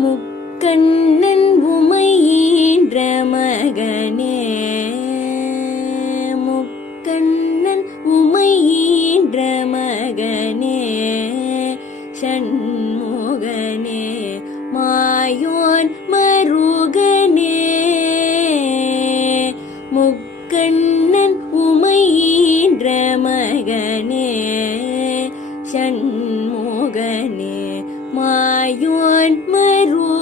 முக்கண்ணன் உமையீன்ற மகனே, முக்கண்ணன் உமையீன்ற மகனே, ஷண்முகனே மாயோன் மருகனே, முக்கண்ணன் உமையீன்ற மகனே, ஷண்முகனே மாயோன் மருகனே.